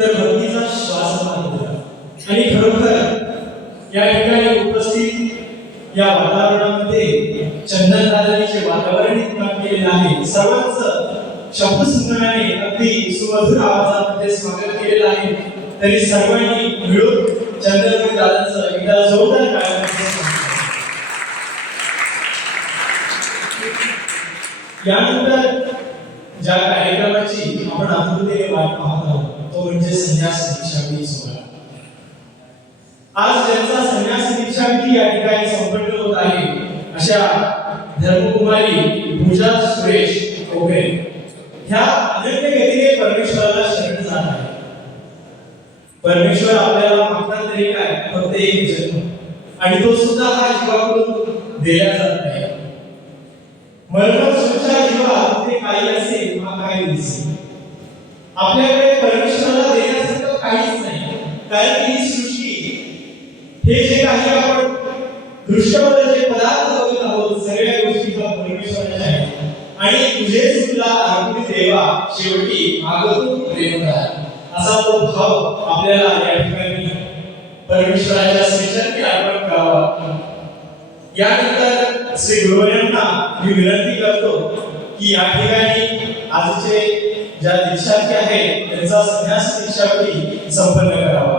तर भक्तीचा श्वास होता. आणि खरोखर या ठिकाणी उपस्थित या वातावरणामध्ये चंदन दादांचे वातावरण निर्माण केलेलं आहे. सर्वांचं शब्दसुंदराने अगदी सुमधुर आवाजामध्ये स्वागत केलेलं आहे. तरी सर्वांनी मिळून चंदन दादांचं एकदा जोरदार टाळ्या. यानंतर ज्या कार्यक्रमाची आपण आतुरतेने वाट पाहत आहोत तो म्हणजे संन्यास दीक्षाविधी सोहळा. आज ज्यांचा संन्यास दीक्षाविधी या ठिकाणी संपन्न होत आहे अशा धर्मकुमारी पूजा सुरेश ओबे ह्या अनन्य गतीने परमेश्वराला शरण जात आहे. परमेश्वर आपल्याला मागतात तरी काय, फक्त एक जन्म, आणि तो सुद्धा हा जीवाकडून दिला जात नाही. मरणोत्तरच्या जीवात ते काही असेल हा काय दिसेल. आपल्याकडे परमेश्वराला देण्यासारखं काहीच नाही. कारण ही सृष्टी, हे जे काही आपण दृश्यावर जे पदार्थ बघत आहोत, सगळ्या गोष्टी परमेश्वराच्या आहेत. आणि तुझे तुला आरती देवा शेवटी मागतून प्रेम करा, असा तो भाव आपल्याला या ठिकाणी परमेश्वराच्या श्रीचरणी अर्पण करावा. यानंतर श्री गुरुवर्यांना मी विनंती करतो की या ठिकाणी आजचे ज्या दीक्षार्थी आहेत त्यांचा संन्यास दीक्षाविधी संपन्न करावा.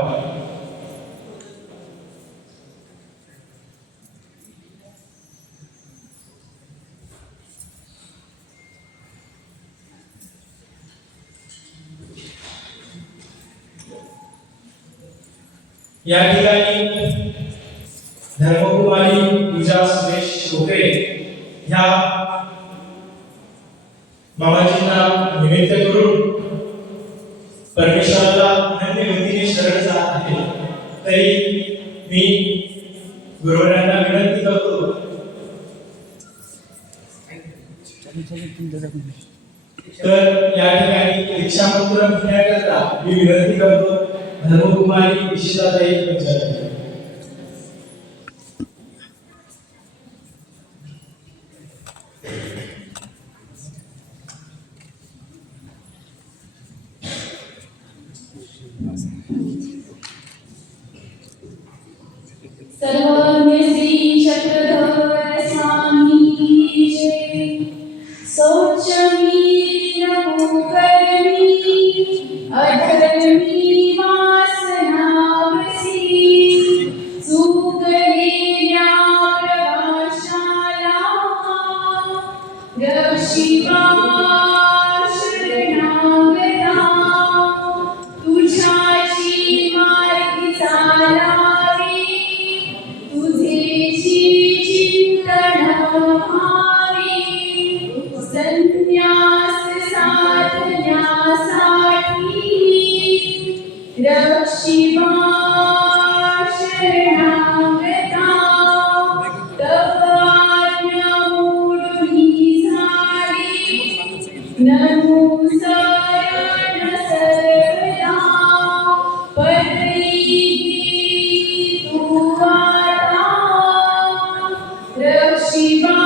या ठिकाणी धर्मकुमारी पूजा सुरेश ढोकरे ह्या मामाजींना निमित्त करून परमेश्वराला अनन्य गतीने शरण जात आहे. तरी मी गुरुवर्यांना विनंती करतो तर या ठिकाणी दीक्षामंत्र घेण्याकरता मी विनंती करतो धर्मकुमारी इशिताताई पंचायत. सर्वज्ञ श्री चक्रधर स्वामी जय. शौचमी नमो कर्मी अधर्मी वासना वसी सुकलेल्या प्रभाशाला रक्षिवा शरणागता तुझ्याची मार्गी चालावी संन्यास साधण्यासाठी रक्षिवा शरणागता तवाज्ञा मूढी झाली नमो शरण सर्वदा पदरी तू आता रक्षिवा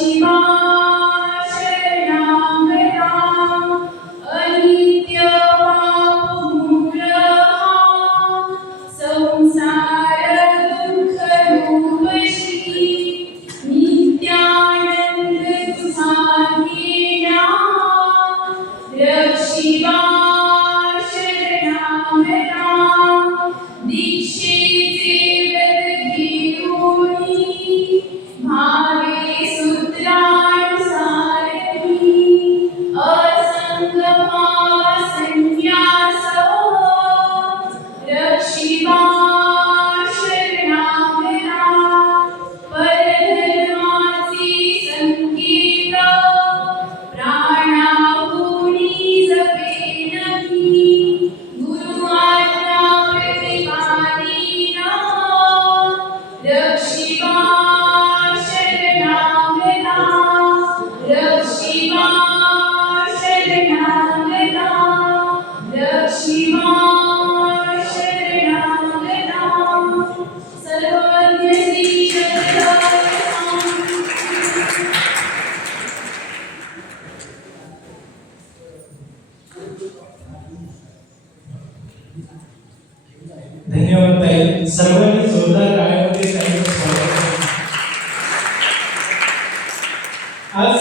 Shiva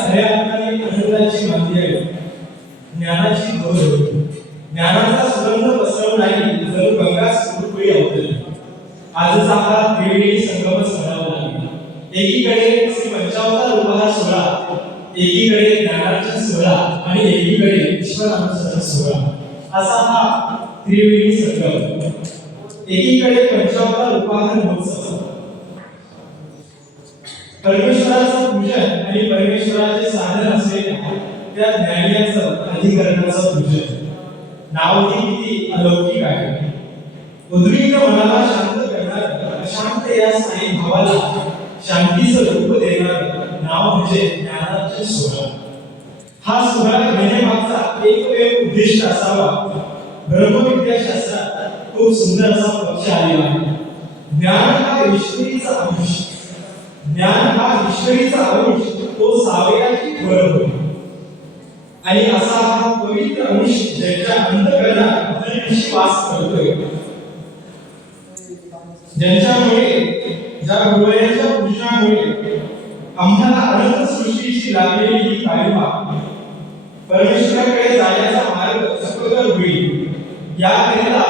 खऱ्या अर्थाने आनंदाची मांदी आहे, ज्ञानाची भर होती. ज्ञानाचा सुगंध पसरवणारी जणू गंगाच कुरकुरी अवतरली. आजचा हा त्रिवेणी संगमच म्हणावा लागेल. एकीकडे श्री पंचावतार उपहार सोहळा, एकीकडे ज्ञानार्जन सोहळा आणि एकीकडे ईश्वरानुसरण सोहळा असा हा त्रिवेणी संगम. एकीकडे पंचावतार उपहार महोत्सव, परमेश्वराचं पूजन आणि परमेश्वराचे साधन असलेल्या त्या ज्ञानियाचं अधिकरणाचं पूजन. नावही किती अलौकिक आहे. उद्विग्न मनाला शांत करणारं, अशांत या साई भावाला शांतीचं रूप देणारं नाव म्हणजे ज्ञानार्जन सोहळा. हा सोहळा घेण्यामागचा एकमेव उद्दिष्ट असावा. ब्रह्मविद्याशास्त्रात खूप सुंदर असा पक्ष आलेला आहे. ज्ञान हा ईश्वरीचा अंश, ज्ञान हा ईश्वरीचा अंश, तो सावयाची फळ होय. आणि असा हा पवित्र अंश ज्याच्या अंतःकरणात अनन्विष वास करतोय, ज्यांच्यामुळे ज्या गुरुवाऱ्याच्या पूजनामुळे आम्हाला अनंत सृष्टीची लागलेली ही काळिमा परमेश्वराकडे जाण्याचा मार्ग सुखकर होईल, याकरिता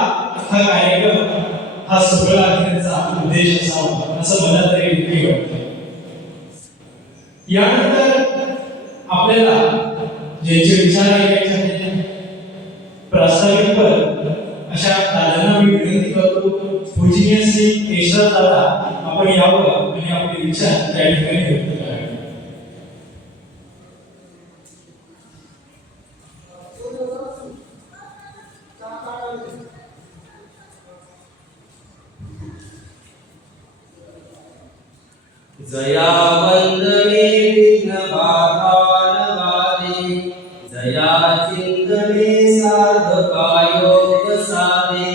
हा कार्यक्रम, हा सोहळा घेण्याचा उद्देश असावा असं मला तरी नक्की वाटतं. यानंतर आपल्याला ज्यांचे विचार ऐकायचे आहेत, प्रास्ताविकपर अशा दादांना मी विनंती करतो, पूजनीय श्री केशव दादा आपण यावं आणि आपले विचार त्या ठिकाणी व्यक्त करावे. जया वंदने विघ्न बाधानवादे, जया चिंतने साधकायोग साधे,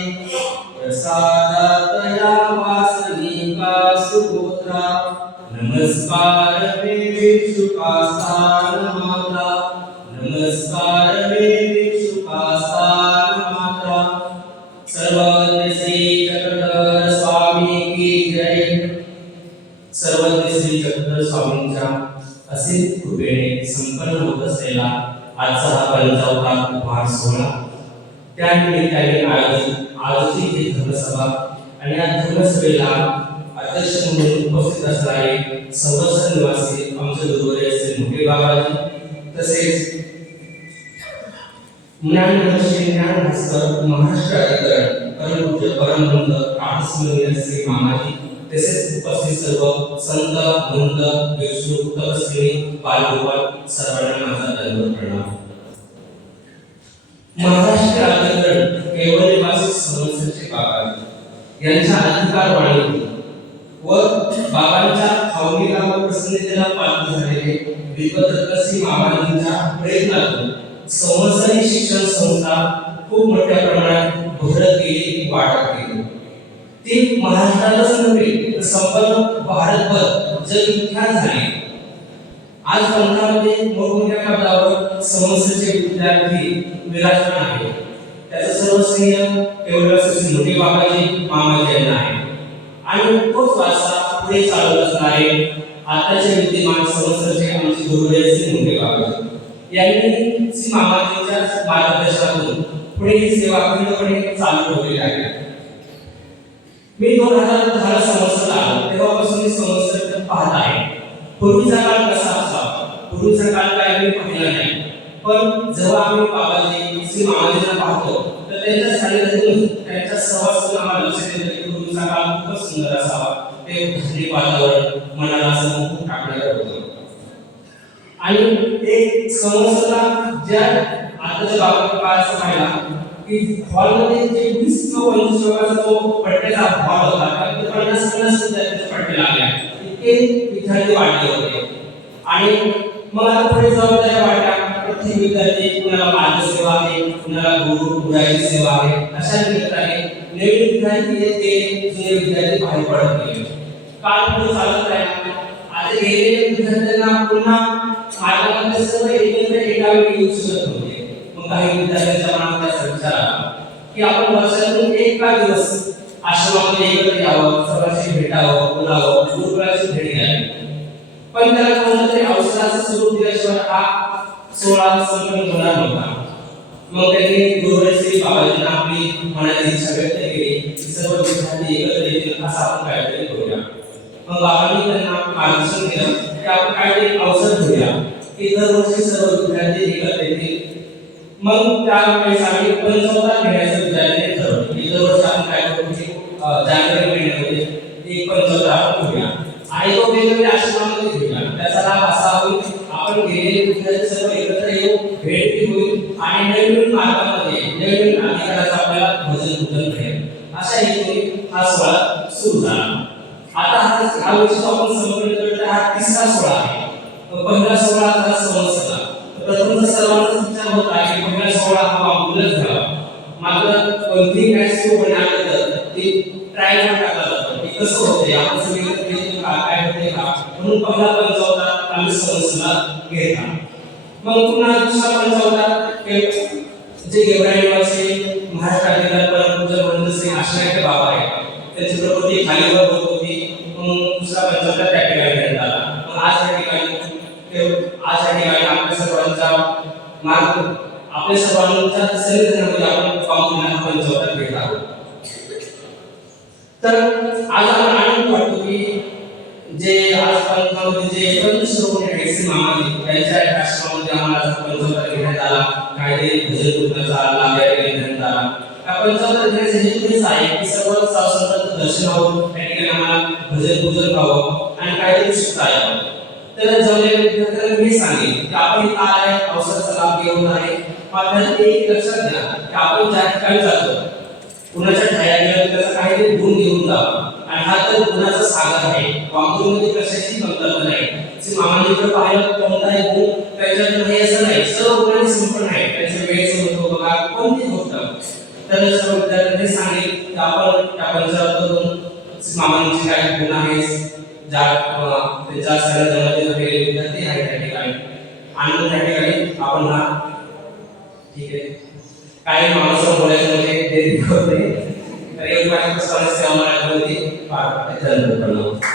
प्रसादातया वासनिका सुगोत्रा, नमस्कार मे भिक्षुकास्थान मात्रा, नमस्कार मे भिक्षुकास्थान मात्रा. सर्वज्ञ श्री चक्रधर स्वामी की जय. सर्वज्ञ श्री चक्रधर स्वामींच्या असीम कृपेने संपन्न होत असलेला आजचा हा पंचावतार उपहार सोहळा, त्या निमित्ताने आजची ही धर्मसभा आणि या धर्मसभेला अध्यक्ष म्हणून उपस्थित असणारे संवत्सर निवासी आमचे गुरुवर्य श्री मोठे बाबाजी, तसेच ज्ञानदर्शी ज्ञानभास्कर महाराष्ट्र अधिकरण परमपूज्य परमहंस आठस्मरणीय श्री मामाजी, तसेच उपस्थित सर्व संत महंत भिक्षू तपस्वी बालगोपाल सर्वांना माझा दंडवत प्रणाम. महाराष्ट्र अधिकरण केवळ निवासी संवत्सरचे बाबाजी यांच्या अधिकार वाणी व बाबांच्या भावनिका व प्रसन्नतेला पात्र झालेले विपत्रश्री मामाजींच्या प्रयत्नातून संवत्सरी शिक्षण संस्था खूप मोठ्या प्रमाणात बहरत गेली, वाढत गेली. ती महाराष्ट्रातच नव्हे तर संपूर्ण भारतभर जगविख्यात झाली. आज पंथामध्ये मोठमोठ्या पदावर संवत्सरचे विद्यार्थी विराजमान आहेत. त्याचं सर्व श्रेय केवळ श्री मोठे बाबाजी मामाजी यांना आहे आणि तोच वारसा पुढे चालवत असणारे आताचे विद्यमान संवत्सरचे आमचे गुरुवर्य श्री मोठे बाबाजी यांनी श्री मामाजींच्या मार्गदर्शनातून पुढे ही सेवा अखंडपणे चालू ठेवलेली आहे. मी 2010 संवत्सर आलो तेव्हापासून मी संवत्सर पाहत आहे. पूर्वीचा काळ कसा असावा, पूर्वीचा काळ काय मी पाहिला नाही, पण जेव्हा आम्ही बाबाजी श्री मामाजींना पाहतो तर त्यांच्या सानिध्यातून त्यांच्या सहवासातून आम्हाला लक्षात येतं की पूर्वीचा काळ खूपच सुंदर असावा. ते धार्मिक वातावरण मनाला असं मोठं टाकणारं होतं. आणि एक संवत्सरला ज्या आताच्या बाबांच्या काळाचा पाहिला की हॉलमध्ये जे 20 किंवा 25 लोकांचा जो पट्ट्याचा हॉल होता त्यात 50-50 विद्यार्थ्यांचे पट्टे लागले. इतके विद्यार्थी वाढले होते आणि मग आता पुढे जबाबदाऱ्या वाढल्या. प्रत्येक विद्यार्थी कुणाला मार्गसेवा आहे, कुणाला गुरु गुराची सेवा आहे. अशा निमित्ताने नवीन विद्यार्थी येत गेले, जुने विद्यार्थी बाहेर पडत गेले. काळ पुढे चालत राहिला. आता गेलेल्या विद्यार्थ्यांना पुन्हा मार्गामध्ये सर्व एकत्र एका वेळी येऊ शकत नव्हते. मग काही विद्यार्थ्यांच्या मनात असा विचार आला की आपण वर्षातून एक का दिवस आश्रमामध्ये एकत्र यावं, सर्वांशी भेटावं, बोलावं, गुरुकुलाची भेट घ्यावी. पण त्याला कोणत्या तरी अवसराचं स्वरूप दिल्याशिवाय हा सोहळा संपन्न होणार नव्हता. मग त्यांनी गुरुवारी श्री बाबाजींना आपली मनाची इच्छा व्यक्त केली की सर्व विद्यार्थी एकत्र येतील असं आपण काहीतरी करूया. मग बाबांनी त्यांना मार्गदर्शन केलं की आपण काहीतरी अवसर घेऊया की दरवर्षी सर्व विद्यार्थी एकत्र येतील. मग त्यावेळेस आम्ही पंचवतार घेण्याचं विचाराने ठरवलं की दरवर्षी आपण काय करू की जानेवारी महिन्यामध्ये एक पंचवतार आपण घेऊया आणि तो वेगवेगळ्या आश्रमामध्ये घेऊया. त्याचा लाभ असा होईल आपण गेलेले विद्यार्थी सर्व एकत्र येऊ, भेट होईल आणि नवीन मार्गामध्ये नवीन अधिकाराचा आपल्याला भजन पूजन मिळेल. अशा हेतूने हा सोहळा सुरू झाला. आता हा वर्षी आपण संपन्न करत हा तिसरा सोहळा आहे. पहिला सोहळा हा संवत्सरला. प्रथम तर सर्वांचा विचार होता की पहिला सोहळा हा बांबूलाच घ्यावा. मात्र कोणतीही मॅच सुरू होण्याअगोदर ती ट्रायल पण टाकला जातो की कसं होते आपण सगळे काय होते का, म्हणून पहिला पंचवतार आम्ही संवत्सरला घेतला. मग पुन्हा दुसरा पंचवतार जे गेवराईवासी महाराष्ट्रातील परमपूज्य वंदश्री आश्रयाचे बाबा आहेत त्यांची प्रकृती खालीवर होत होती. मग दुसरा पंचवतार त्या ठिकाणी घेण्यात आला. मग आज या ठिकाणी आपल्या सर्वांचा मार्ग आपल्या सर्वांच्या संविधानामध्ये आपण पाहून पंचवतार घेत आहोत. तर आज आपण आनंद वाटतो की जे आज पंचवतामध्ये जे पंचश्रोमणी आहेत श्री मामाजी त्यांच्या आश्रमामध्ये आम्हाला पंचवतार घेण्यात आला. काहीतरी भजन कीर्तनाचा लाभ या ठिकाणी घेण्यात आला. पंचवतार घेण्याचा हेतू हेच आहे की सर्व संतांचं दर्शन व्हावं, त्या ठिकाणी आम्हाला भजन पूजन व्हावं आणि काहीतरी शिकता यावं. तर जमलेल्या विद्यार्थ्यांना मी सांगेन की आपण इथं आलाय अवसराचा लाभ घेऊन आहे. मात्र एक लक्षात घ्या की आपण ज्या ठिकाणी जातो कुणाच्या ठाया गेला त्याचा काहीतरी गुण घेऊन जावं आणि हा तर गुणाचा सागर आहे. वांगुळमध्ये कशाची कमतरता नाही. श्री मामाजीकडे पाहिलं कोणताही गुण त्याच्याकडे नाही असं नाही, सर्व गुणांनी संपन्न आहे. त्याचे वेळेचं महत्व बघा कोणती गोष्ट. तर सर्व विद्यार्थ्यांनी सांगेल की आपण त्या पंचवतारातून श्री मामाजींचे काही गुण आहेत त्यांच्या सगळ्या जमातीत राहिलेले विद्यार्थी आहेत त्या ठिकाणी आणि त्या ठिकाणी आपण हा ठीक आहे काही माणसं बोलायचं म्हणजे ते होते. तर एक माझी समस्या आम्हाला होती पार पाडण्याचा.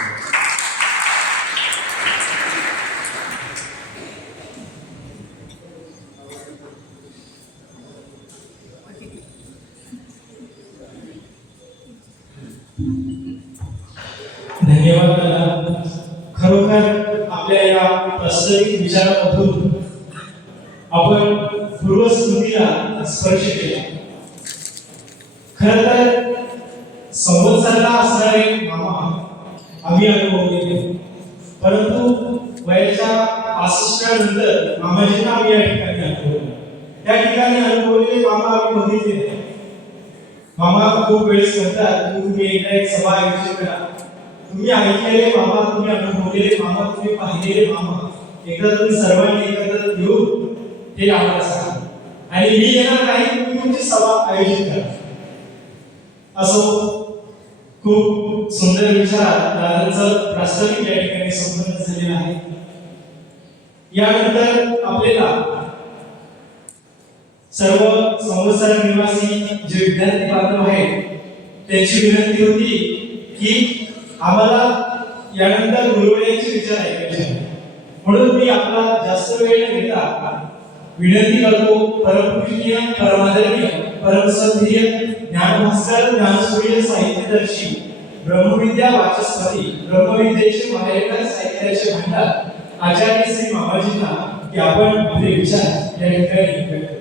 धन्यवाद दादा. खरोखर आपल्या या प्रस्तावित विचारामधून आपण पूर्वस्मृतीला स्पर्श केला. खरं तर संवत्सराला असणारे मामा आम्ही अनुभवलेले, परंतु वयाच्या 65 नंतर मामाजींना आम्ही या ठिकाणी अनुभवले. त्या ठिकाणी अनुभवलेले मामा आम्ही बघितले नाही. मामा खूप वेळेस म्हणतात की तुम्ही एकदा एक सभा आयोजित करा. तुम्ही ऐकलेले मामा, तुम्ही अनुभवलेले मामा, तुम्ही पाहिलेले मामा एकदा तुम्ही सर्वांनी एकत्र येऊन हे आम्हाला सांगा आणि मी येणार नाही, तुम्ही तुमची सभा आयोजित करा. असो खूप सुंदर विचार दादांचं प्रास्ताविक या ठिकाणी संपन्न झालेलं आहे. यानंतर आपल्याला सर्व संवत्सर निवासी जे विद्यार्थी बांधव आहेत त्यांची विनंती होती की आम्हाला यानंतर गुरुवर्यांचे विचार ऐकायचे. म्हणून मी आपला जास्त वेळ न घेता विनंती करतो परमपूजनीय परमादरणीय परमसंधीय ज्ञानभास्कर ज्ञानसूर्य साहित्यदर्शी ब्रह्मविद्या वाचस्पती ब्रह्मविद्येचे माहेरघर साहित्याचे भांडार आचार्य श्री मामाजींना की आपण आपले विचार या ठिकाणी व्यक्त